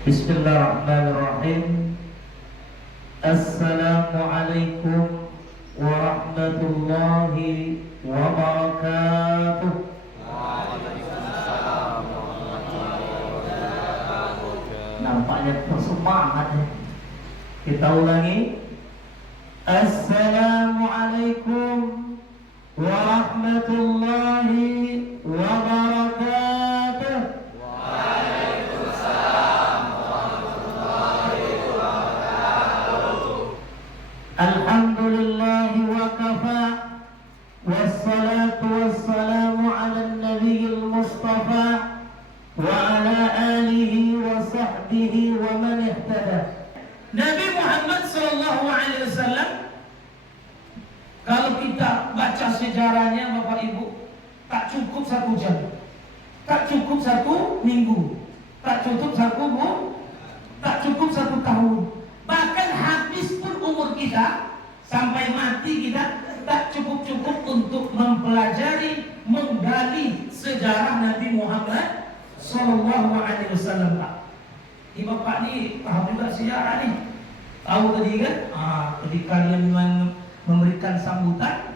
Bismillahirrahmanirrahim. Assalamualaikum warahmatullahi wabarakatuh. Nampaknya bersemangat ya. Kita ulangi. Assalamualaikum warahmatullahi wabarakatuh. Alhamdulillahi wa kafa, wassalatu wassalamu ala nabiyil mustafa wa ala alihi wa sahbihi wa man ihtada. Nabi Muhammad sallallahu alaihi wasallam, kalau kita baca sejarahnya Bapak Ibu, tak cukup 1 jam, tak cukup 1 minggu, tak cukup 1 tahun, bahkan habis pun umur kita sampai mati kita tak cukup untuk mempelajari, menggali sejarah Nabi Muhammad sallallahu alaihi wasallam. Ini Bapak nih paham juga sejarah nih, tahu tadi kan? Ketika kalian memberikan sambutan,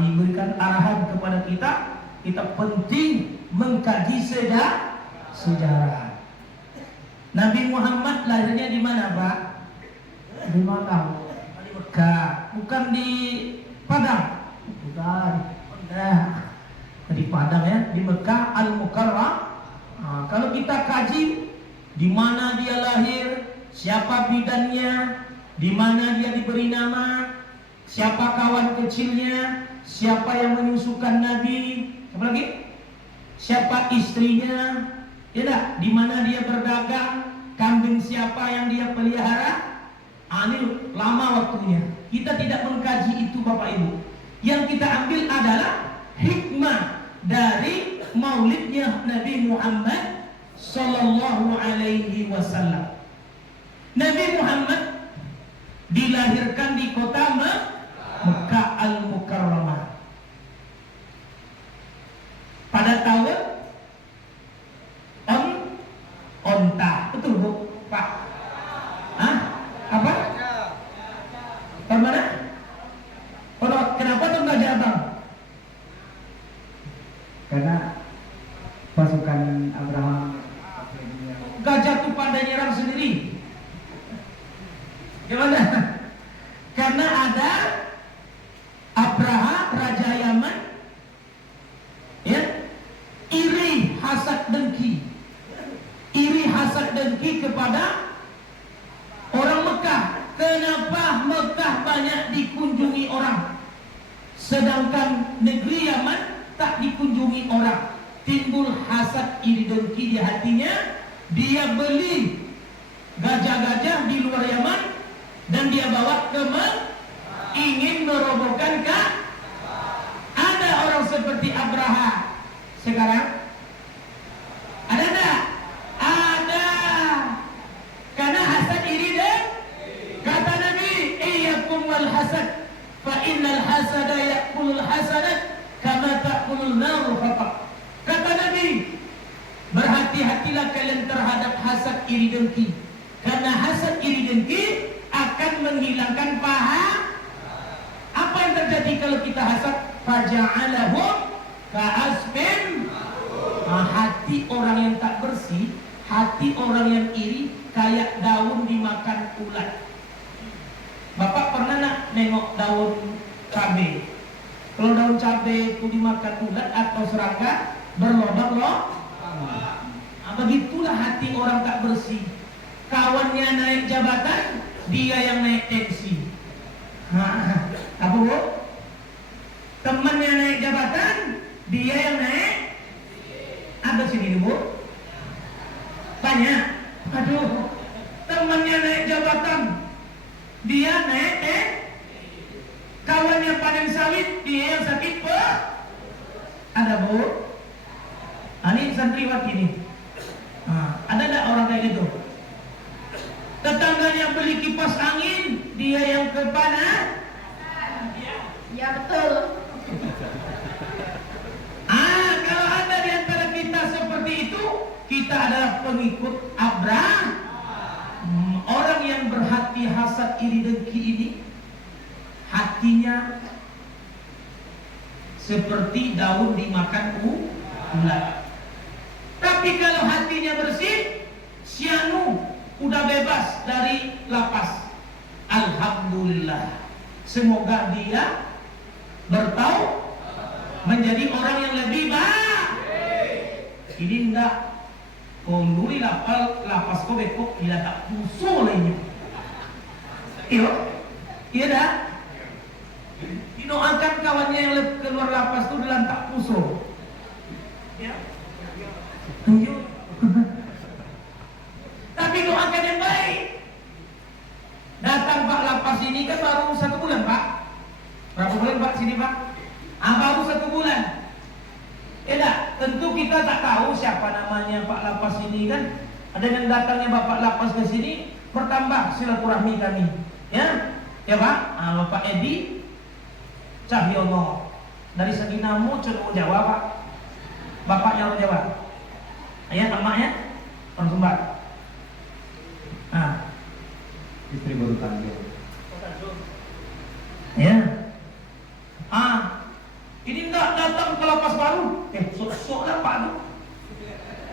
diberikan arahan kepada kita penting mengkaji sejarah. Nabi Muhammad lahirnya di mana, Pak? Di mana? Di Mekah, bukan di Padang. Bukan. Di Padang ya, di Mekah Al-Mukarram. Kalau kita kaji di mana dia lahir, siapa bidannya, di mana dia diberi nama, siapa kawan kecilnya, siapa yang menyusukan Nabi, apa lagi? Siapa istrinya, ya, di mana dia berdagang, kambing siapa yang dia pelihara. Ini lama waktunya. Kita tidak mengkaji itu Bapak Ibu. Yang kita ambil adalah hikmah dari maulidnya Nabi Muhammad sallallahu alaihi wasallam. Nabi Muhammad dilahirkan di kota Mekah Al-Mukarramah pada tahun onta. Betul Bu? Pak? Apa? Tahun mana? Kenapa tahun Gajah Bang? Karena pasukan Abraham, Gajah tuh pandai nyerang sendiri. Gimana? Karena ada Abraha, Raja Yaman, ya, iri hasad dengki kepada orang Mekah. Kenapa Mekah banyak dikunjungi orang, sedangkan negeri Yaman tak dikunjungi orang? Timbul hasad, iri dengki di hatinya. Dia beli gajah-gajah di luar Yaman dan dia bawa ke ingin merobohkan Ada orang seperti Abraha sekarang? Ada enggak? Ada. Karena hasad, iri dan kata Nabi, iyyakum wal hasad fa innal hasada ya'kulul hasanat kama ta'kulun naru fatak. Kata Nabi, berhati-hatilah kalian terhadap hasad, iri dengki, karena hasad, iri dengki akan menghilangkan pahala. Apa yang terjadi kalau kita hasad? Faja'alahum ka'asfin. Hati orang yang tak bersih, hati orang yang iri, kayak daun dimakan ulat. Bapak pernah nak nengok daun cabai? Kalau daun cabai itu dimakan ulat atau serangga, berlobak-lobak. Begitulah hati orang tak bersih. Kawannya naik jabatan, dia yang naik tensi. Apa Bu? Temannya naik jabatan, dia yang naik. Ada sini Bu? Banyak. Aduh, temannya naik jabatan, dia naik kawannya panen sawit, dia yang sakit Ada Bu? Ini santriwati nih. Ada enggak orang kayak gitu? Tetangganya beli kipas angin, dia yang kepanas. Ya betul. Kalau ada di antara kita seperti itu, kita adalah pengikut Abraham. lagi hasad iri dengki ini, hatinya seperti daun dimakan ulat. Tapi kalau hatinya bersih, sianu udah bebas dari lapas. Alhamdulillah. Semoga dia bertaubat menjadi orang yang lebih baik. Ini enggak konduri lapas ko beko gila tak puso lainnya. Iyo, iya dah. Dinoakan kawannya yang keluar lapas itu dilantak puso. Ya. Iya. Tapi doakan yang baik. Datang Pak lapas ini kan baru 1 bulan Pak. Berapa bulan Pak sini Pak? Baru 1 bulan. Ya dah, tentu kita tak tahu siapa namanya Pak lapas ini kan. Dengan datangnya Bapak lapas ke sini bertambah silaturahmi kami. Ya, ya Pak. Bapak Edi Cahyono. Dari segi nama Cun Jawa Pak. Bapaknya orang Jawa. Ayah namanya orang Sumbar. Istri baru Tanjung. Ya. Ini enggak datang ke lapas baru. Sok-sok lah Pak tu.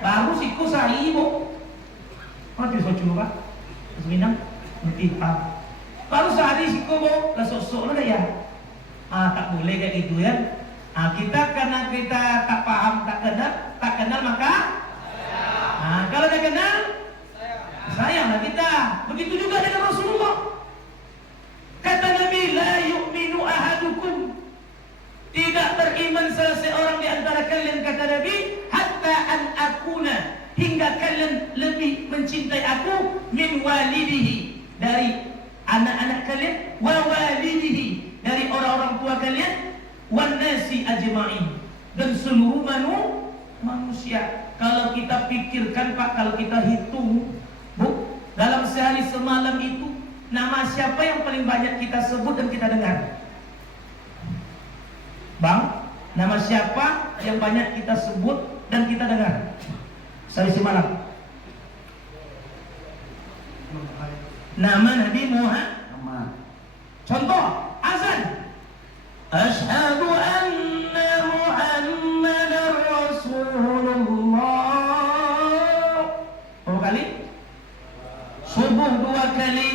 Baru siku sehari ibu. Mana tu sok Pak? Seminang. Nanti baru sehari siku bu. Lah sok-sok lah ya. Tak boleh kayak gitu ya. Kita karena kita tak paham, tak kenal maka kalau dah kenal sayanglah kita. Begitu juga dengan Rasulullah. Kata Nabi, la yu'minu ahadukum, tidak beriman salah seorang di antara kalian, kata Nabi, hatta an akuna, hingga kalian lebih mencintai aku, min walidihi, dari anak-anak kalian, wa walidihi, dari orang-orang tua kalian, wan nasi ajma'in, dan seluruh manusia. Kalau kita pikirkan Pak, kalau kita hitung Bu, dalam sehari semalam itu nama siapa yang paling banyak kita sebut dan kita dengar? Bang, nama siapa yang banyak kita sebut dan kita dengar sehari semalam? Nama Nabi Muhammad. Contoh, azan. Asyhadu anna Muhammadar Rasulullah. Berapa kali? Subuh 2 kali,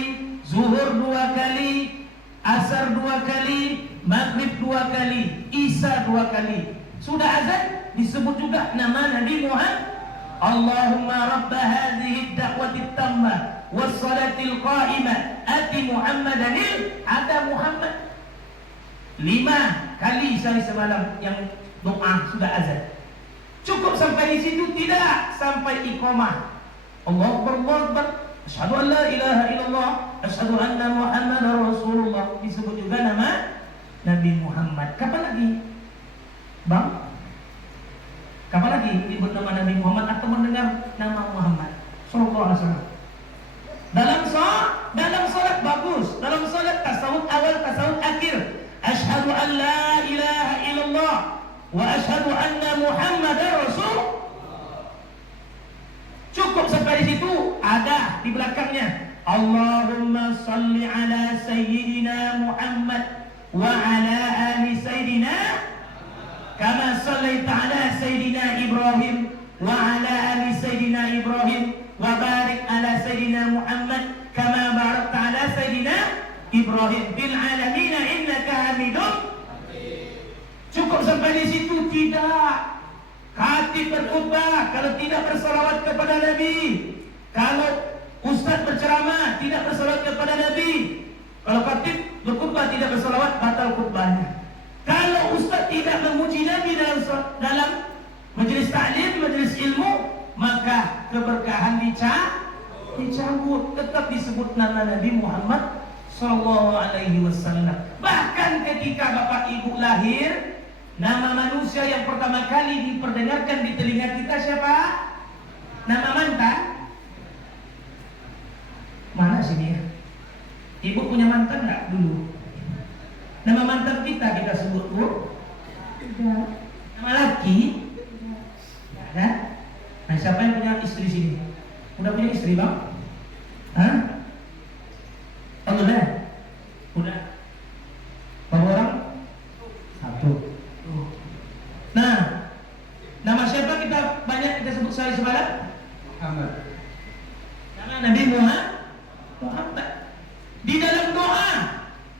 zuhur 2 kali, asar 2 kali, maghrib 2 kali, isya 2 kali. Sudah azan disebut juga nama Nabi Muhammad. Allahumma rabba hadhihi ad-da'wati at-tammah was-salatil qa'imah ati Muhammadanil ada Muhammad. 5 kali sehari semalam yang doa sudah azan. Cukup sampai di situ? Tidak, sampai iqamah. Allahu Akbar, Allahu Akbar. Asyhadu an la ilaha illallah, asyhadu anna Muhammadar Rasulullah. Disebut juga nama Nabi Muhammad. Kapan lagi? Bang? Kapan lagi disebut nama Nabi Muhammad atau mendengar nama Muhammad sallallahu alaihi wasallam? Dalam salat bagus, dalam salat tasawuf awal, tasawuf akhir. Asyhadu an la ilaha illallah wa asyhadu anna Muhammadar Rasul. Cukup sampai di situ. Ada di belakangnya Allahumma salli ala sayyidina Muhammad wa ala ali sayyidina kama sallaita ala sayyidina Ibrahim wa ala ali sayyidina Ibrahim wa barik ala sayyidina Muhammad kama barakta ala sayyidina Ibrahim bil alamin innaka Hamidum. Cukup sampai di situ? Tidak. Khatib berkhutbah kalau tidak bersalawat kepada Nabi, kalau ustaz berceramah tidak bersalawat kepada Nabi, kalau khatib berkhutbah tidak bersalawat, batal khutbahnya. Kalau ustaz tidak memuji Nabi dalam majelis ta'lim, majelis ilmu, maka keberkahan dicabut. Tetap disebut nama Nabi Muhammad sallallahu alaihi wasallam. Bahkan ketika bapak ibu lahir, nama manusia yang pertama kali diperdengarkan di telinga kita siapa? Nama mantan. Mana sini ya? Ibu punya mantan nggak dulu? Nama mantan kita sebut Bu? Tidak. Nama laki? Tidak ada. Nah, siapa yang punya istri sini? Udah punya istri Bang? Hah? nama Nabi Muhammad. Di dalam doa,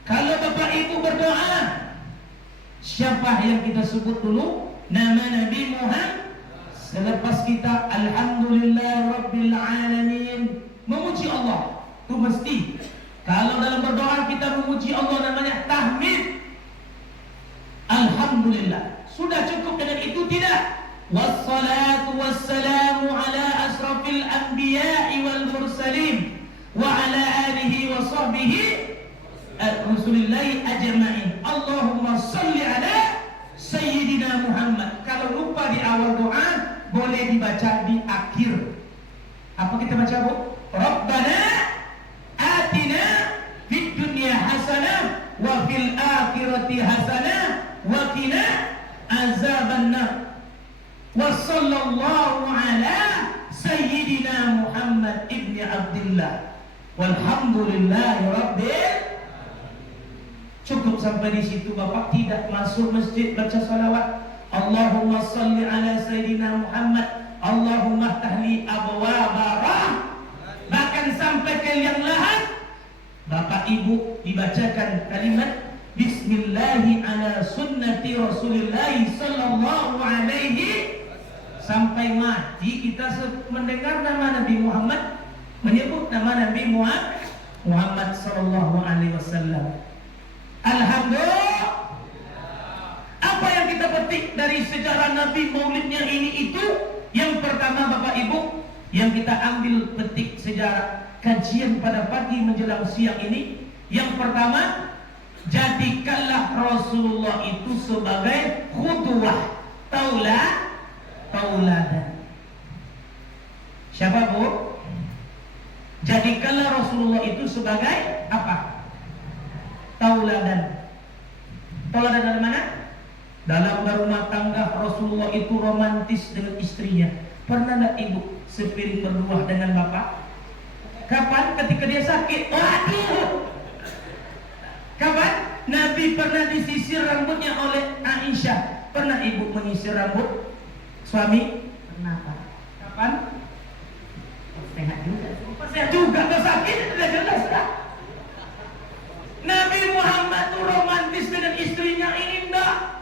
kalau Bapak Ibu berdoa, siapa yang kita sebut dulu? Nama Nabi Muhammad. Selepas kita Alhamdulillah Rabbil Alamin, memuji Allah, itu mesti. Kalau dalam berdoa kita memuji Allah, namanya tahmid. Alhamdulillah. Sudah cukup dengan itu? Tidak. Wassalatu wassalamu ala asrafil anbiya'i wal mursalin wa ala alihi wa sahbihi Rasulillahi ajma'in. Allahumma salli ala Sayyidina Muhammad. Kalau lupa di awal doa, boleh dibaca di akhir. Apa kita baca, Bu? Rabbana atina fid dunya hasanah wa fil akhirati hasanah wa qina azabannar. Wa sallallahu ala Sayyidina Muhammad ibni Abdullah. Walhamdulillahi rabbil. Cukup sampai di situ, Bapak tidak masuk masjid baca salawat. Allahumma salli ala Sayyidina Muhammad. Allahumma tahli abwaba rahmah. Bahkan sampai ke liang lahat, Bapak Ibu dibacakan kalimat Bismillahi ala sunnati Rasulillahi sallallahu alaihi. Sampai mati kita mendengar nama Nabi Muhammad, menyebut nama Nabi Muhammad sallallahu alaihi wasallam. Alhamdulillah. Apa yang kita petik dari sejarah Nabi Maulidnya ini itu? Yang pertama, Bapak Ibu, yang kita ambil petik sejarah kajian pada pagi menjelang siang ini, yang pertama, jadikanlah Rasulullah itu sebagai khutwah, tauladan. Siapa, Bu? Jadikanlah Rasulullah itu sebagai apa? Tauladan. Tauladan dari mana? Dalam berumah tangga Rasulullah itu romantis dengan istrinya. Pernah enggak Ibu sepiring berdua dengan Bapak? Kapan? Ketika dia sakit. Waduh. Kapan? Nabi pernah disisir rambutnya oleh Aisyah. Pernah Ibu menyisir rambut suami? Pernah, Pak. Kapan? Sehat juga. Sehat juga, enggak sakit, sudah jelas lah. Nabi Muhammad itu romantis dengan istrinya ini enggak.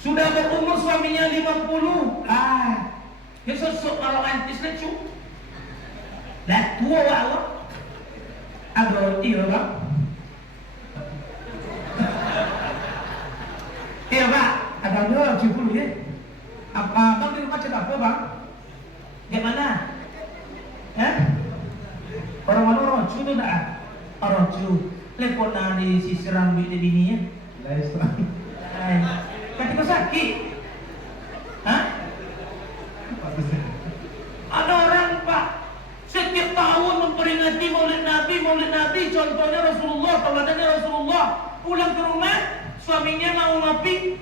Sudah berumur suaminya 50. Dia sosok romantis lucu. Dah tua Allah. Agak iya, Bang. Iya, Pak. Ada dua 70 ya. Apa Bang di rumah cerita apa, Bang? Gimana? Orang mana orang cu tu tak? Orang cu. Lepona di sisi rambut di bini ya. Ketika sakit. Ada orang, Pak, setiap tahun memperingati Maulid Nabi, contohnya Rasulullah, tauladannya Rasulullah. Pulang ke rumah, suaminya mau ngopi.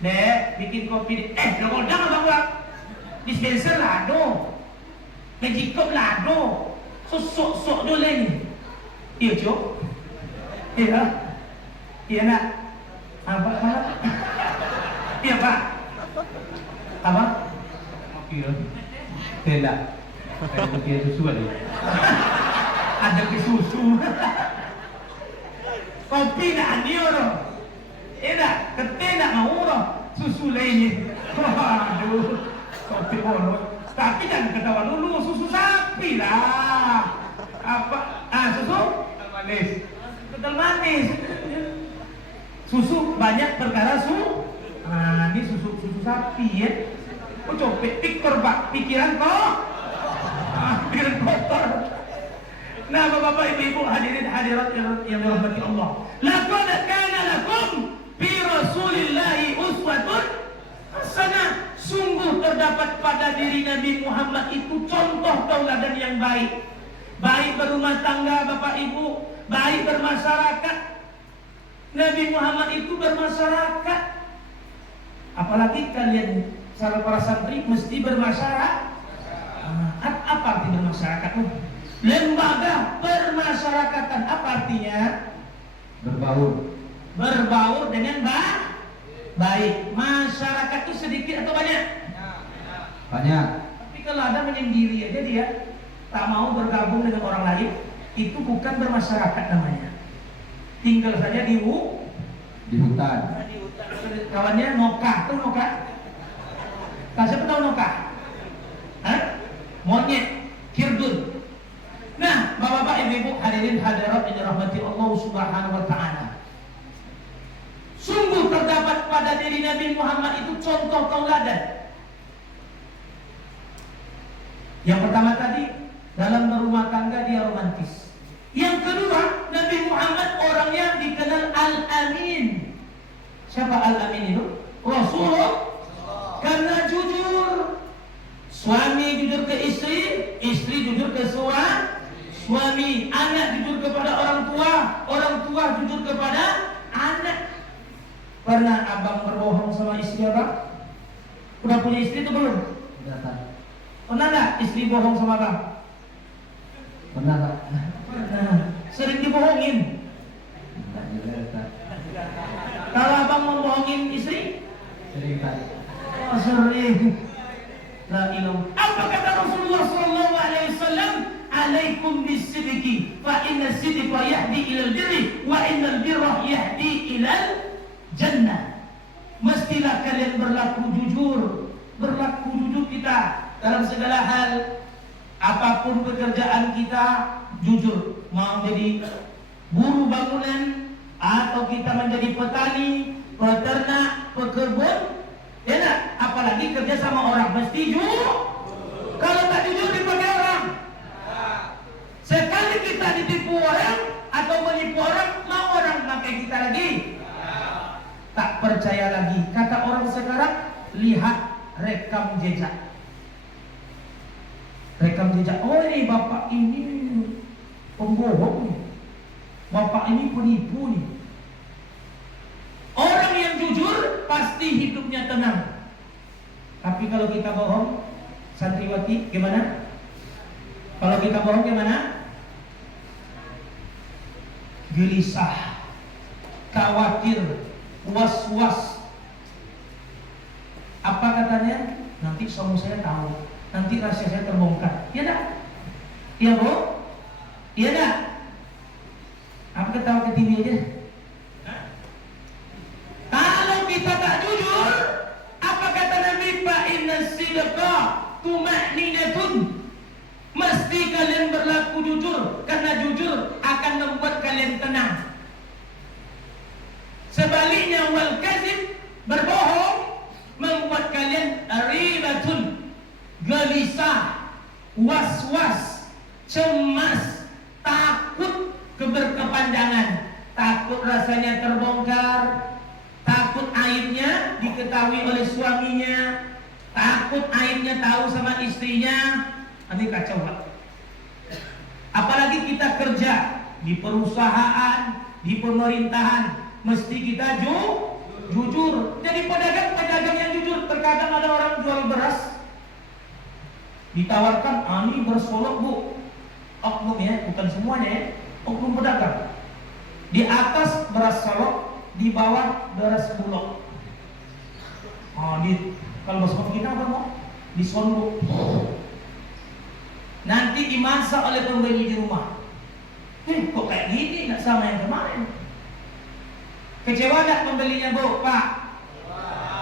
Dek, bikin kopi. Kalau dah abang buat dispenser lado. Magicop lado. Sok dulu ni. Iya, Cok. Iya. Iya nak. Apa? Iya, Pak. Apa? Iya. Tidak. Kayak pakai susu aja. Ada ke susu. Kopi nak ni orang. Tak, ketih nak mau orang. Susu lainnya. Aduh. Kopi orang. Tapi jangan ketawa dulu, susu sapi lah. Apa? Susu? Manis. Kental manis. Susu banyak perkara ini susu sapi ya. Copet pikir, Pak, pikiran kok. Pikiran kotor. Nah, Bapak-bapak, Ibu-ibu, hadirin hadirat yang dirahmati Allah. Laqad kana lakum fi Rasulillahi uswatun hasanah. Sungguh terdapat pada diri Nabi Muhammad itu contoh tauladan yang baik. Baik berumah tangga, Bapak Ibu, baik bermasyarakat. Nabi Muhammad itu bermasyarakat. Apalagi kalian para santri mesti bermasyarakat. Apa arti bermasyarakat? Lembaga permasyarakatan. Apa artinya? Berbaur dengan baik. Masyarakat itu sedikit atau banyak? Banyak. Tapi kalau ada menyendiri aja dia. tak mau bergabung dengan orang lain, itu bukan bermasyarakat namanya. Tinggal saja di hutan. Kawannya nokah, tuh nokah. Siapa tahu nokah? Hah? Monyet, kirdun. Nah, bapak-bapak, ibu-ibu, hadirin hadirat yang dirahmati Allah Subhanahu wa taala. Sungguh terdapat pada diri Nabi Muhammad itu contoh tauladan. Yang pertama tadi, dalam berumah tangga dia romantis. Yang kedua, Nabi Muhammad orang yang dikenal Al-Amin. Siapa Al-Amin itu? Rasulullah. Karena jujur. Suami jujur ke istri, istri jujur ke suami, anak jujur kepada orang tua jujur kepada anak. Pernah abang berbohong sama istri abang? Udah punya istri itu belum? Udah, Pak. Pernah nggak istri bohong sama abang? Pernah, Pak. Pernah. Sering dibohongin. Enggak juga, Pak. Kalau abang membohongin istri? Sering, Pak. Oh, sering. La ilaha. Apa kata Rasulullah sallallahu alaihi wasallam? Alaikum bisidqi fa inna sidqa yahdi ilal birri wa innal birra yahdi ilal jannah. Mestilah kalian berlaku jujur. Berlaku jujur kita dalam segala hal. Apapun pekerjaan kita, jujur. Mau jadi buruh bangunan atau kita menjadi petani, peternak, pekebun, ya nak? Apalagi kerja sama orang, mesti jujur. Kalau tak jujur dipakai orang. Sekali kita ditipu orang atau menipu orang, mau orang pakai kita lagi? Tak percaya lagi. Kata orang sekarang, lihat rekam jejak. Rekam jejak. Oh, ini bapak ini pembohong nih. Bapak ini penipu nih. Orang yang jujur pasti hidupnya tenang. Tapi kalau kita bohong, santriwati gimana? Kalau kita bohong gimana? Gelisah, khawatir, was-was. Apa katanya? Nanti suami saya tahu, nanti rahasia saya terbongkar. Iya dah? Iya bu? Iya dah? Apa ketawa ke TV aja? Kalau kita tak jujur, apa kata Nabi? Fa inna sidqa tuma'ninatun. Mesti kalian berlaku jujur, karena jujur akan membuat kalian tenang. Sebaliknya wal kadzib, berbohong, membuat kalian ribatun, gelisah, was-was, cemas, takut keberkepanjangan, takut rasanya terbongkar, takut aibnya diketahui oleh suaminya, takut aibnya tahu sama istrinya. Nanti kacau Pak. Apalagi kita kerja di perusahaan, di pemerintahan, mesti kita jujur. Jadi pedagang yang jujur. Terkadang ada orang jual beras, ditawarkan, ini beras Solok bu. Oknum ya, bukan semuanya ya. Oknum pedagang. Di atas beras Solok, di bawah beras Bulog. Kalau bahasa kita apa mau? Disondok. Nanti dimasak oleh pembeli di rumah. Kok kayak gini, nggak sama yang kemarin. Kecewa nggak pembelinya bu, Pak?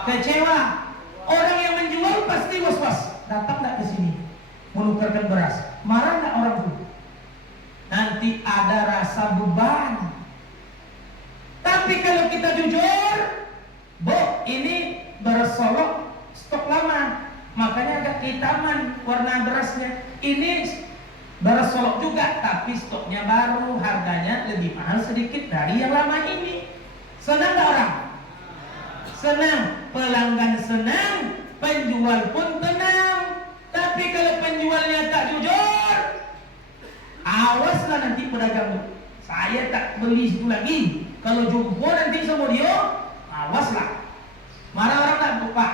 Kecewa. Orang yang menjual pasti was-was. Datang nggak ke sini menukarkan beras? Marah nggak orang tuh? Nanti ada rasa beban. Tapi kalau kita jujur, bu, ini beras Solok stok lama, makanya agak kehitaman warna berasnya. Ini beras Solok juga, tapi stoknya baru, harganya lebih mahal sedikit dari yang lama ini. Senang gak orang? Senang. Pelanggan senang, penjual pun tenang. Tapi kalau penjualnya tak jujur, awaslah nanti pedagang. Saya tak beli situ lagi. Kalau jumpa nanti sama dia, awaslah. Marah orang tak lupa?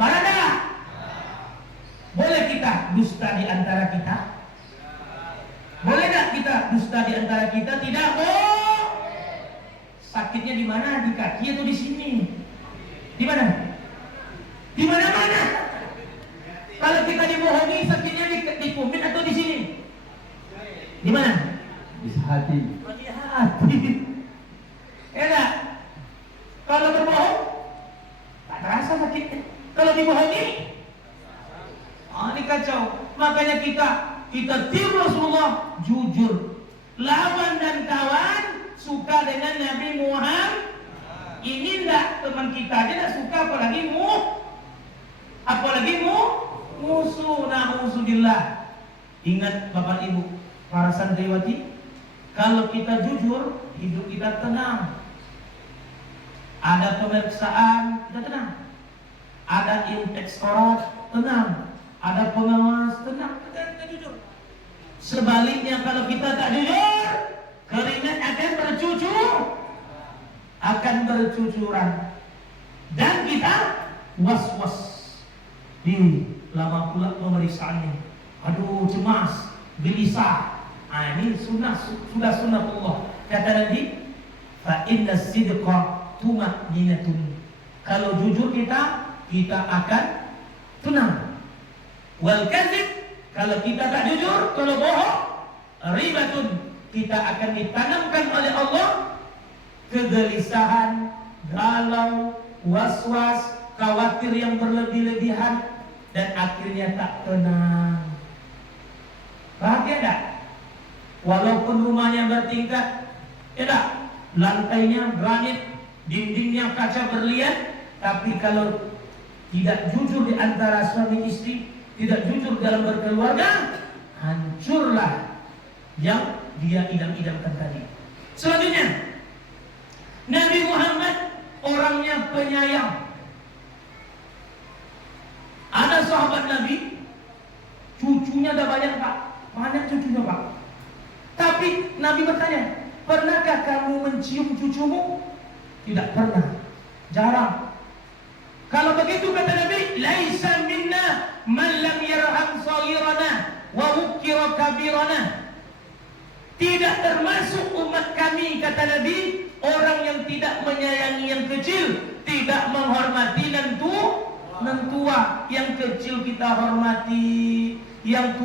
Marah tak? Boleh kita dusta di antara kita? Boleh tak kita dusta di antara kita? Tidak, Bu. Sakitnya di mana? Di kaki atau di sini? Di mana? Di mana-mana. Kalau kita dibohongi, sakitnya di kumin atau di sini? Di mana? Di hati. Di hati. Enak. Kalau berbohong, tak terasa sakitnya. Kalau dibohongi, ini kacau. Makanya kita tiru Rasulullah, jujur. Lawan dan kawan suka dengan Nabi Muhammad. Ini enggak, teman kita aja enggak suka, apalagi musuh. Na'udzubillah. Ingat Bapak Ibu, para santriwati, kalau kita jujur, hidup kita tenang. Ada pemeriksaan, kita tenang. Ada inspektorat, tenang. Ada pengawas, tenang. Kita jujur. Sebaliknya kalau kita tak jujur, keringat akan bercucuran, dan kita was-was. Lama pula pemeriksaannya. Aduh, cemas, gelisah. Ini sudah sunnatullah. Kata Nabi, fa inna sidqa tumaninatun. Kalau jujur kita akan tenang. Wal kadzib, kalau kita tak jujur, kalau bohong, ribatun, kita akan ditanamkan oleh Allah kegelisahan, galau, was-was, khawatir yang berlebih-lebihan, dan akhirnya tak tenang. Bahagia tak? Walaupun rumahnya bertingkat, lantainya granit, dindingnya kaca berlian, tapi kalau tidak jujur di antara suami istri, tidak jujur dalam berkeluarga, hancurlah yang dia idam-idamkan tadi. Selanjutnya, Nabi Muhammad orangnya penyayang. Ada sahabat Nabi, cucunya dah banyak Pak, banyak cucunya Pak. Tapi Nabi bertanya, pernahkah kamu mencium cucumu? Tidak pernah, jarang. Kalau begitu kata Nabi, laisa minna man lam yarham saghirana wa wukkira kabirana. Tidak termasuk umat kami, kata Nabi, orang yang tidak menyayangi yang kecil, tidak menghormati dan tua. Yang kecil kita hormati, yang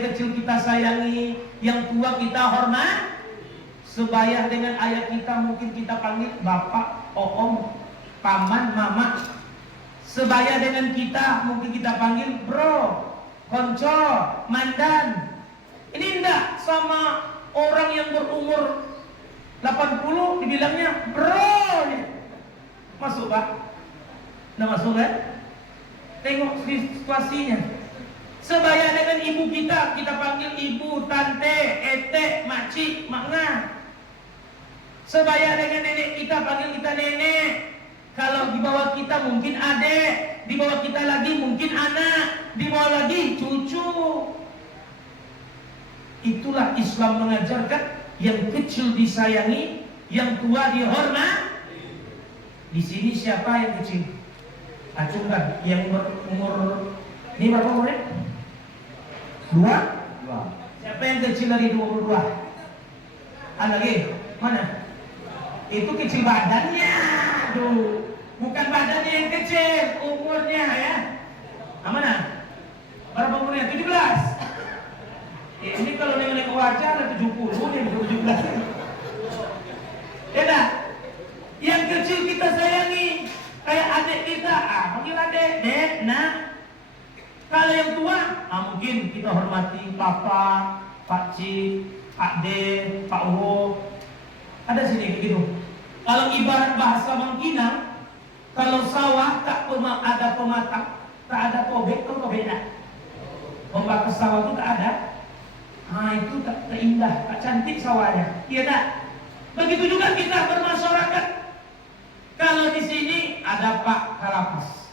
kecil kita sayangi, yang tua kita hormat. Sebaya dengan ayah kita mungkin kita panggil bapak, om, paman, mama. Sebaya dengan kita mungkin kita panggil bro, konco, mandan. Ini enggak, sama orang yang berumur 80 dibilangnya bro. Masuk Pak? Nggak masuk kan? Tengok situasinya. Sebaya dengan ibu kita panggil ibu, tante, etek, makcik, makna. Sebaya dengan nenek kita panggil kita nenek. Kalau di bawah kita mungkin adik, di bawah kita lagi mungkin anak, di bawah lagi cucu. Itulah Islam mengajarkan yang kecil disayangi, yang tua dihormat. Di sini siapa yang kecil? Acungkan yang berumur ini berapa umurnya? 2? Siapa yang kecil dari 22? Ada lagi? Mana? Itu kecil badannya. Aduh, bukan badannya yang kecil, umurnya ya. Mana? Berapa umurnya? 17. Ini kalau nengok wajah ada 70, yang 17. Ya. Yang kecil kita sayangi, kayak adik kita, panggil adik, dek, nak. Kalau yang tua, mungkin kita hormati papa, pak cik, pak de, pak wo. Ada sini begitu. Kalau ibarat bahasa Bangkinang, kalau sawah tak ada pematang, tak ada kobek, kau beda. Pembakas sawah itu tak ada. Itu tak indah, tak cantik sawahnya. Iya tak? Begitu juga kita bermasyarakat. Kalau di sini ada Pak Kalapas.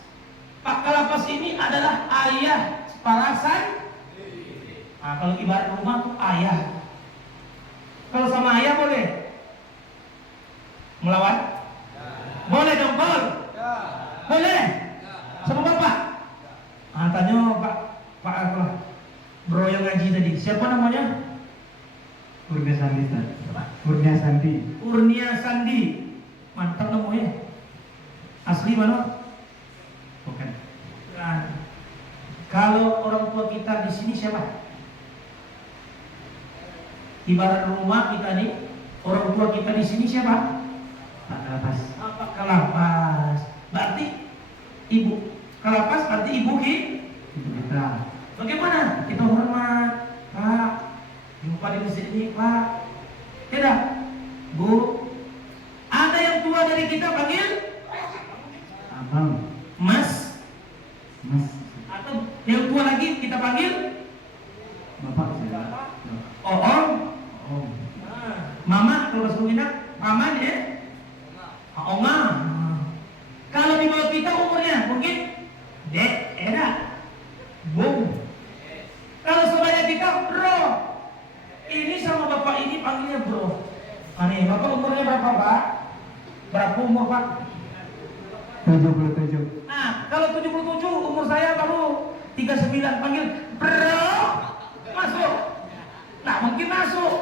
Pak Kalapas ini adalah ayah separasan. Kalau ibarat rumah tuh ayah. Kalau sama ayah boleh melawan? Boleh dong, Paul? Boleh? Sama bapak? Tanya Pak apa? Bro yang ngaji tadi. Siapa namanya? Kurnia Sandi. Kurnia Sandi. Mantap namanya. Asli mana? Bukan. Nah, kalau orang tua kita di sini siapa? Ibarat rumah kita nih, orang tua kita di sini siapa? Pak Kalapas. Pak Kalapas. Berarti ibu Kalapas berarti ibu kita. Bagaimana kita hormat, Pak? Jumpa di masjid ini, Pak. Tidak, Bu. Ada yang tua dari kita panggil Abang. Mas. Mas. Atau yang tua lagi kita panggil Bapak saya. Om. Om. Mama kalau bahasa Minang, paman ya. Oma. Kalau di bawah kita umurnya mungkin Dek, enak. Bung. Kalau sebanyak kita bro. Ini sama bapak ini panggilnya bro. Aneh, bapak umurnya berapa, Pak? Berapa umur, Pak? 77. Nah, kalau 77 umur saya baru 39 panggil bro. Masuk. Nah, mungkin masuk.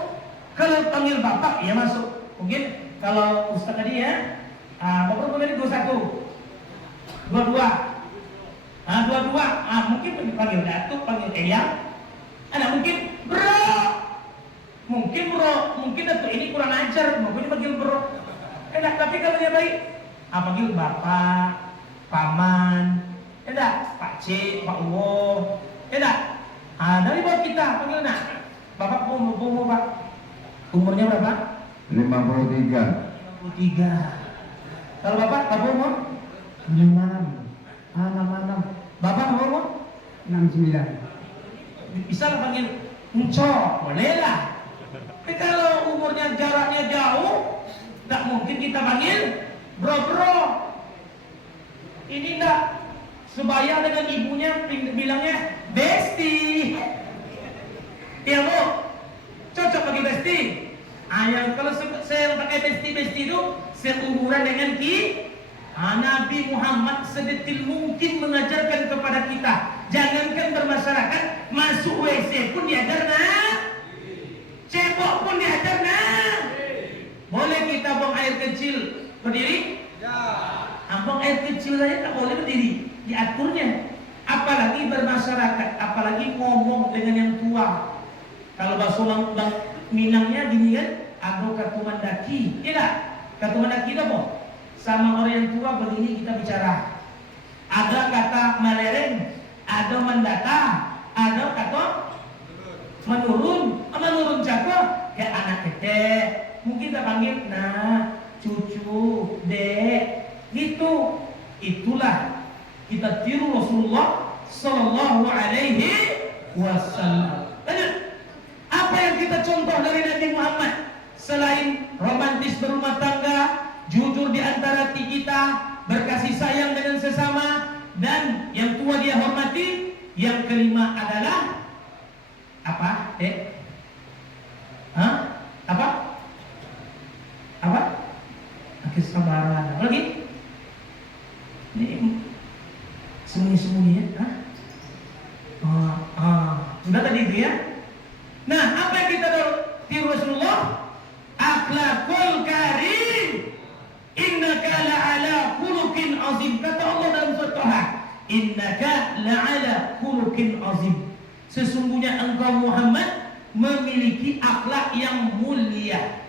Kalau panggil bapak ya masuk. Mungkin kalau Ustaz tadi ya, bapak tadi 21. 22. 22. Mungkin panggil datuk, panggil eyang. Ada mungkin bro. Mungkin bro, mungkin datuk ini kurang ajar, makanya panggil bro. Enak, tapi kalau dia baik, panggil bapak, paman, enak, Pak C, Pak Uwo, enak. Dari bawah kita panggil nak. Bapak umur Pak. Umurnya berapa? 53. 53. Kalau bapak umur? 56. 66. Bapak umur? 69. Bisa lah panggil Unco, boleh lah. Tapi kalau umurnya jaraknya jauh, tak mungkin kita panggil bro. Ini enggak sebaya dengan ibunya bilangnya besti. Ya Bu, cocok pakai besti. Yang kalau saya pakai besti itu seumuran dengan Nabi Muhammad sedetil mungkin mengajarkan kepada kita. Jangankan bermasyarakat, masuk WC pun diajar cebok pun diajar Boleh kita buang air kecil berdiri? Buang air kecil saja tak boleh berdiri, diaturnya. Apalagi bermasyarakat, apalagi ngomong dengan yang tua. Kalau bahasa Minangnya gini kan, agak katumandaki, tidak? Katumandaki itu apa? Sama orang yang tua begini kita bicara. Ada kata melereng, ada mendata, ada kata menurun jago kayak anak kete. Mungkin kita panggil cucu, dek, gitu. Itulah kita tiru Rasulullah Sallallahu Alaihi Wasallam. Lanjut. Apa yang kita contoh dari Nabi Muhammad selain romantis berumah tangga, jujur di antara kita, berkasih sayang dengan sesama, dan yang tua dia hormati. Yang kelima adalah apa? Apa? Kesabaran. Apa lagi? Ini sembunyi-sembunyi ya? Sudah tadi itu ya. Nah, apa yang kita tiru Rasulullah? Akhlakul karim. Innaka la'ala khuluqin azim. Kata Allah dalam surat Taha, innaka la'ala khuluqin azim. Sesungguhnya engkau Muhammad memiliki akhlak yang mulia.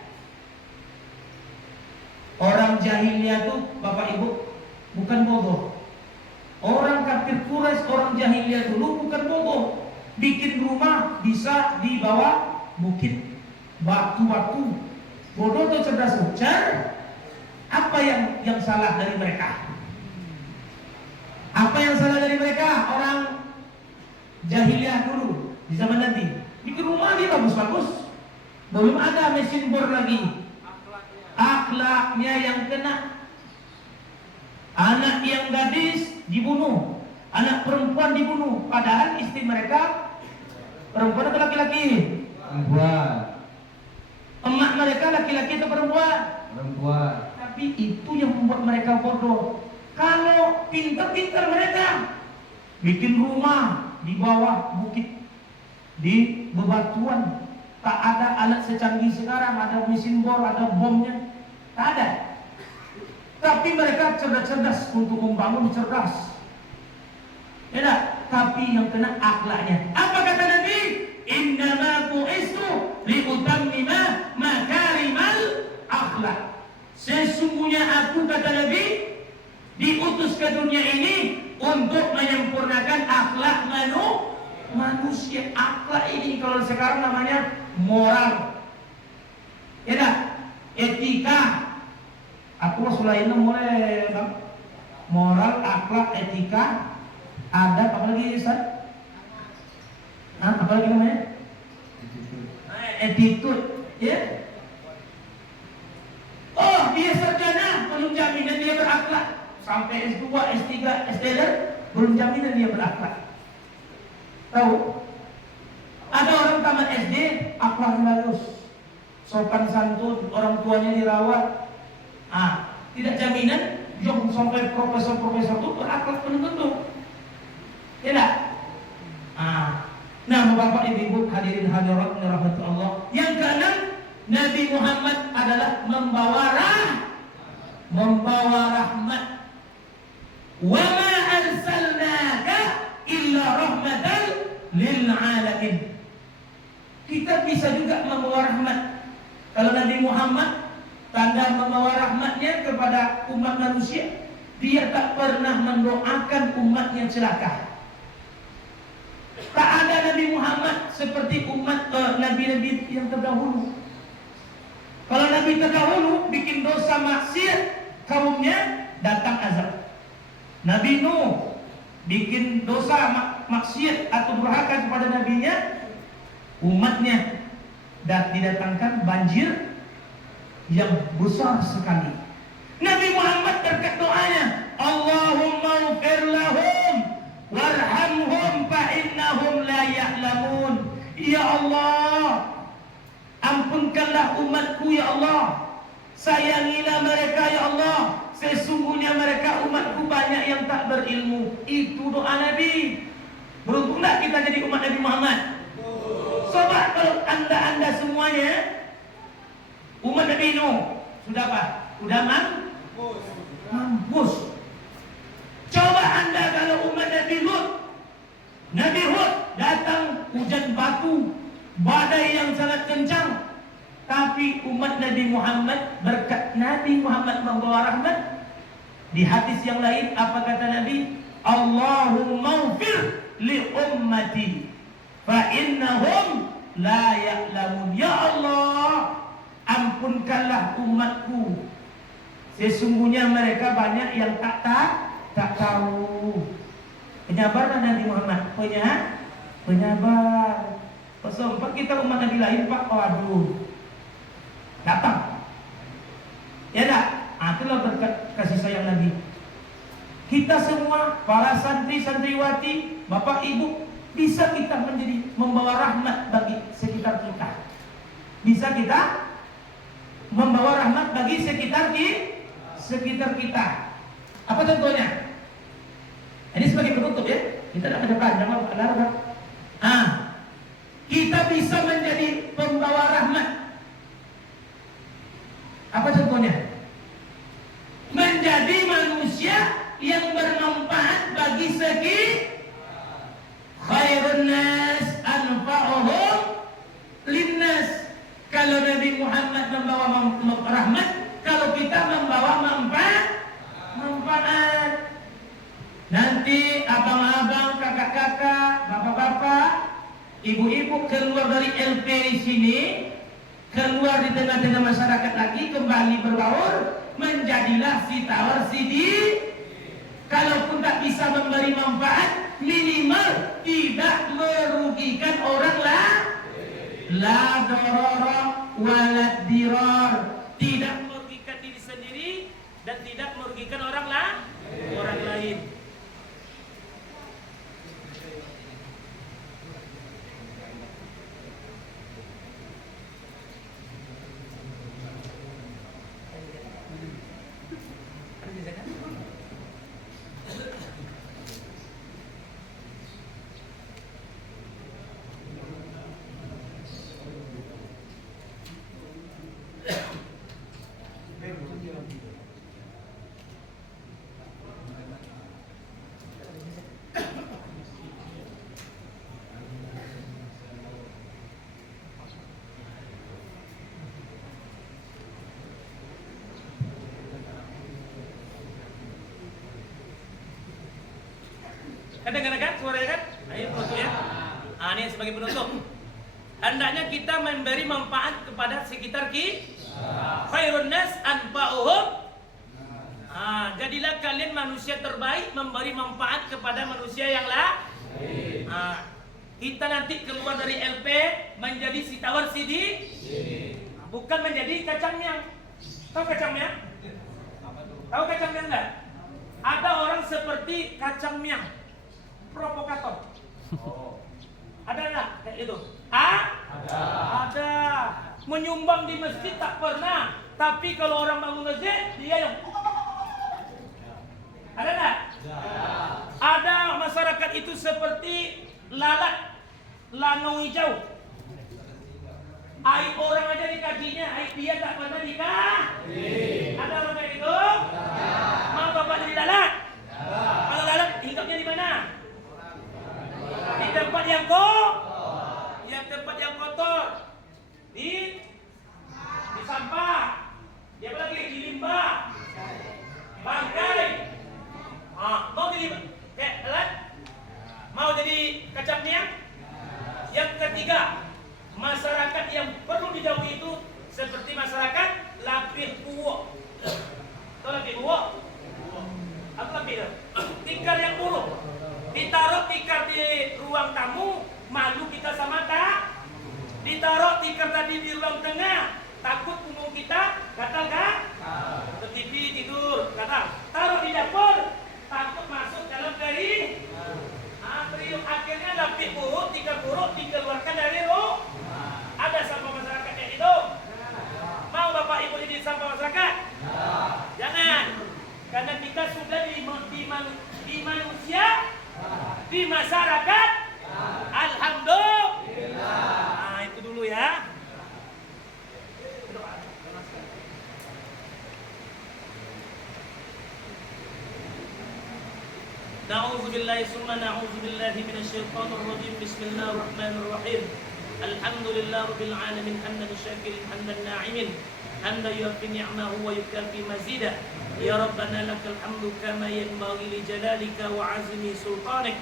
Orang jahiliyah itu Bapak Ibu bukan bodoh. Orang kafir Quraisy, orang jahiliyah dulu bukan bodoh. Bikin rumah bisa di bawah bukit, batu-batu. Bodoh atau cerdas? Apa yang salah dari mereka? Apa yang salah dari mereka? Orang jahiliyah dulu di zaman nanti bikin rumah dia bagus-bagus, belum ada mesin bor lagi. Akhlaknya yang kena. Anak yang gadis dibunuh, anak perempuan dibunuh, padahal istri mereka perempuan atau laki-laki? Perempuan. Emak mereka laki-laki atau perempuan? Perempuan. Tapi itu yang membuat mereka bodoh. Kalau pintar-pintar mereka bikin rumah di bawah bukit, di bebatuan, tak ada alat secanggih sekarang, ada mesin bor, ada bomnya, tak ada. Tapi mereka cerdas-cerdas untuk membangun, cerdas. Ya, tapi yang kena akhlaknya. Apa kata Nabi? Innama bu'istu liutamma kalau sekarang namanya moral. Ya dah, etika. Aku selain mulai bang, moral, akhlak, etika, adab, apa lagi Ustaz? Apa lagi namanya? Attitude, ya. Oh, dia sarjana, belum jaminan dia berakhlak. Sampai S2, S3, S3, belum jaminan dia berakhlak. Tahu? Ada orang tamat SD, akhlaknya bagus, sopan santun, orang tuanya dirawat. Tidak jaminan jom sampai profesor-profesor itu berakhlak belum tentu. Tidak. Nah, Bapak Ibu hadirin hadirat dirahmati Allah. Yang keenam, Nabi Muhammad adalah membawa rahmat. Wa ma arsalnaka illa rahmatan lil alamin. Kita bisa juga membawa rahmat. Kalau Nabi Muhammad tanda membawa rahmatnya kepada umat manusia, dia tak pernah mendoakan umatnya celaka. Tak ada Nabi Muhammad seperti umat Nabi-Nabi yang terdahulu. Kalau Nabi terdahulu bikin dosa maksiat, kaumnya datang azab. Nabi Nuh bikin dosa maksiat atau durhaka kepada nabinya, umatnya dan didatangkan banjir yang besar sekali. Nabi Muhammad berkat doanya, Allahumma ighfir lahum warhamhum fa innahum la ya'lamun. Ya Allah, ampunkanlah umatku ya Allah, sayangilah mereka ya Allah, sesungguhnya mereka umatku banyak yang tak berilmu. Itu doa Nabi. Beruntung tak kita jadi umat Nabi Muhammad? Coba kalau anda semuanya umat Nabi Nuh, sudah apa? Sudah mampus. Coba anda kalau umat Nabi Lut, Nabi Hud datang hujan batu, badai yang sangat kencang. Tapi umat Nabi Muhammad berkat Nabi Muhammad membawa rahmat. Di hadis yang lain apa kata Nabi? Allahumma ighfir li ummati fa innahum la ya'lamun. Ya Allah, ampunkanlah umatku, sesungguhnya mereka banyak yang tak tahu. Penyabar Nabi Muhammad, penyabar. Sempat kita umat Nabi lain Pak, waduh, datang. Ya tak? Itulah berkat kasih sayang Nabi. Kita semua para santri-santriwati, Bapak Ibu, bisa kita menjadi membawa rahmat bagi sekitar kita. Bisa kita membawa rahmat bagi sekitar kita. Apa contohnya? Ini sebagai penutup ya. Kita tidak ada panjang Pak. Kita bisa menjadi pembawa rahmat. Apa contohnya? Menjadi manusia yang bermanfaat bagi khairun nas anfa'uhum linnas. Kalau Nabi Muhammad membawa rahmat, kalau kita membawa manfaat. Nanti abang-abang, kakak-kakak, bapak-bapak, ibu-ibu keluar dari LP di sini, keluar di tengah-tengah masyarakat lagi, kembali berbaur, menjadilah si tawar sidi. Kalaupun tak bisa memberi manfaat, minimal tidak merugikan orang lah. La darara walad dirar. Tidak merugikan diri sendiri dan tidak merugikan orang lain. Kadang-kadang kan suaranya kan? Ayo penutup ya. Ini sebagai penutup. Hendaknya kita memberi manfaat kepada sekitar kita. Khairun nas anfa'uhum. Jadilah kalian manusia terbaik, memberi manfaat kepada manusia yang lain. Kita nanti keluar dari LP menjadi si tawar sidi, bukan menjadi kacang miang. Tahu kacang miang? Tahu kacang miang enggak? Ada orang seperti kacang miang, provokator. Ada enggak kayak itu? Ada. Menyumbang di masjid tak pernah, tapi kalau orang bangun masjid dia yang ada enggak? Ada masyarakat itu seperti lalat lanung hijau. Aib orang aja di kakinya, aib dia tak pernah nikah. Ada orang kayak gitu? Mau bapak jadi lalat? Kalau lalat hidupnya di mana? Di tempat yang kotor, di sampah, di apa lagi? Di limbah, bangkai. Mau jadi kayak lalat? Mau jadi kacang miang? Yang ketiga, masyarakat yang perlu dijauhi itu seperti masyarakat lapir kuwo. Tahu lapir kuwo? Apa lapir? Tikar yang buruk. Ditaruh tikar di ruang tamu, malu kita sama tak? Ditaruh tikar tadi di ruang tengah, takut punggung kita gatal kan? Ke TV tidur, gatal. Taruh di dapur, takut masuk dalam dari. Periuk akhirnya lapik buruk, tikar buruk dikeluarkan dari rumah. Ada sampah masyarakat yang itu? Mau bapak ibu jadi sampah masyarakat? Jangan. Karena kita sudah di manusia, di masyarakat. Alhamdulillah. Itu dulu ya. Na'udzubillahi summa na'udzubillahi minasyaitonir rajim. Bismillahirrahmanirrahim. Alhamdulillah rabbil alamin hamdan syakirin hamdan na'imin hamdan yuaffi ni'mahu wa yukafi mazidah. Ya Rabbana lakal hamdu kama yanbaghi li jalalika wa 'azimi sultanik.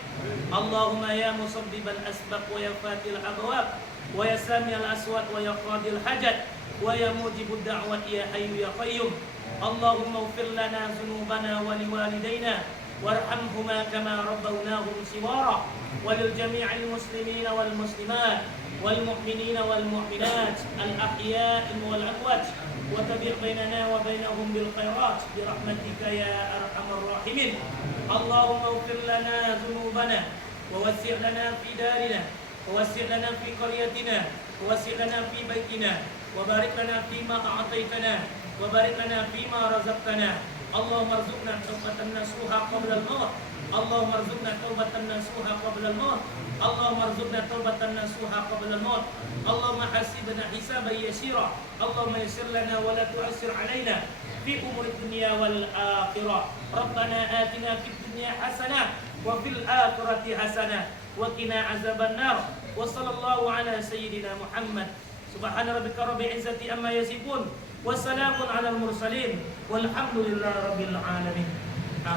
Allahumma ya musabbibal asbaq wa ya fatil abwab wa ya sami'al aswat wa ya qadil hajat wa ya mujibud da'wat ya hayyu ya qayyum. Allahumma ighfir lana dhunubana wa liwalidayna warhamhuma kama rabbawnahum shiwara walil jami'il muslimina wal muslimat wal mu'minina wal mu'minat al ahya'i wal amwat wa tabi' bainana wa bainahum bil khairat bi rahmatika ya arhamar rahimin. Allahumma ighfir lana dhunubana wa wassi' lana fi darina wa wassi' lana fi qaryatina wa wassi' lana fi baitina wa barik lana fi ma a'taytana wa barik lana fi ma razaqtana. Allahumma arzuqna taubatan nasuha qabla al-maut. Allahumma arzuqna taubatan nasuha qabla al-maut. Allahumma arzuqna taubatan nasuha qabla al-maut. Allahumma hasibna hisaban yasira. Allahumma yassir lana wa la tu'assir alaina fi umuri dunya wal akhirah. Rabbana atina fid dunya hasanah wa fil akhirati hasanah wa qina azaban nar. Wa sallallahu ala sayyidina Muhammad. Subhana rabbika rabbil izzati amma yasifun. Wassalamun ala mursalin walhamdulillahi rabbil alamin.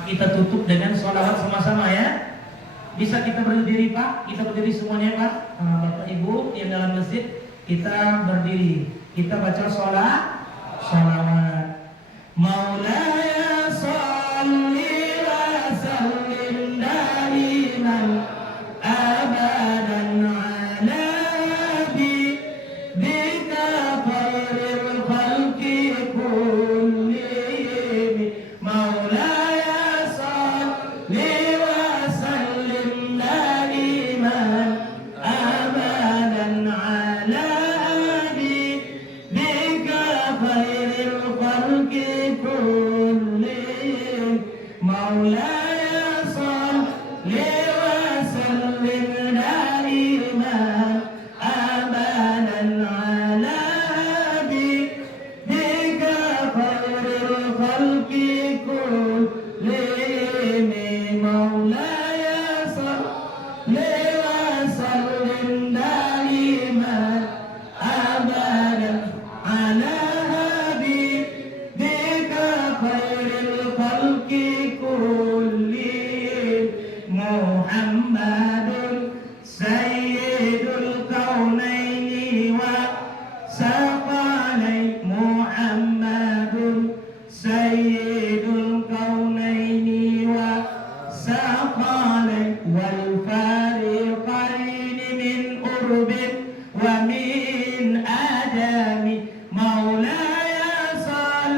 Kita tutup dengan sholawat sama-sama ya. Bisa kita berdiri Pak? Kita berdiri semuanya Pak. Bapak Ibu yang dalam masjid, kita berdiri. Kita baca sholawat. Maulaya sholli wa sallim daiman abadan ala bika khairil khalqi ومن آدم مولاي صل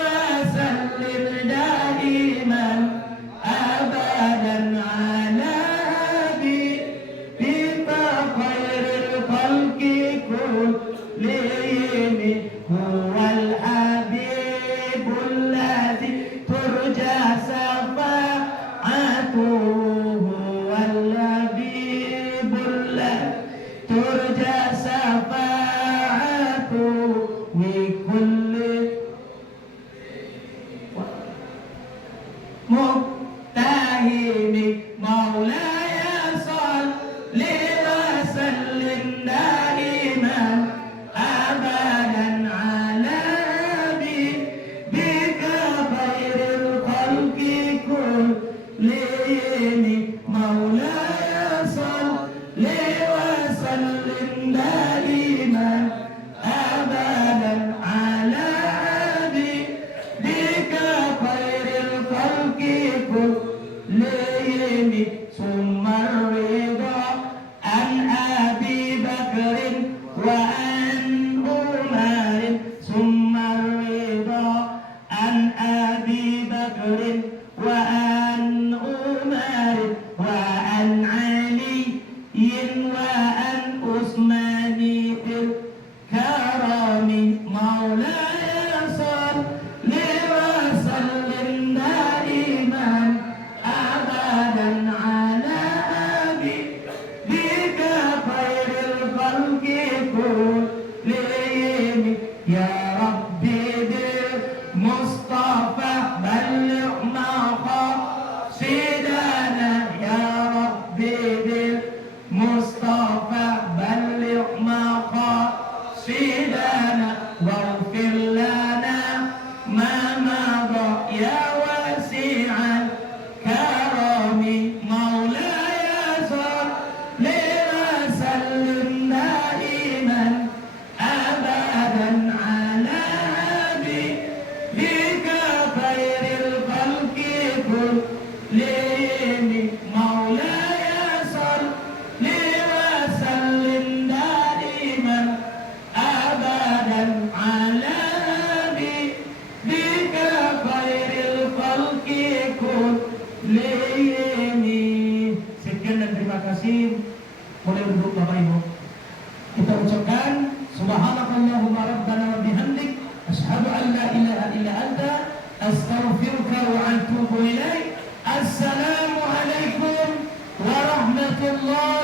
وسلم دائما أبدا على حبيبك خير الخلق كلهم هو الحبيب الذي ترجى شفاعته هو الحبيب الذي ترجى شفاعته بكل متهم مولاي صل وسلم دائما أبدا على حبيبك خير الخلق كلهم مولاي صل وسلم دائما أبدا على حبيبك خير الخلق كلهم ثم الرضا عن أبي بكر وعن عمر ثم الرضا عن أبي بكر وعن عمر وعن علي وعن عثمان في الكرم مولاي صل وسلم دائما أبدا على حبيبك خير الخلق كلهم يا ربي بالمصطفى بلغ مقاصدنا يا ربي بالمصطفى بلغ مقاصدنا واغفر لنا ما مضى يا واسع الكرم مولاي صل وسلم دائما أبدا على حبيبك خير الخلق كلهم مولاي صل وسلم دائما أبدا على حبيبك خير الخلق كلهم. Sekian dan terima kasih. Boleh duduk Bapak Ibu. Kita ucapkan subhanakallahumma rabbana wa bihamdik asyhadu an la ilaha illa anta astaghfiruka wa atubu ilaik. Assalamualaikum warahmatullahi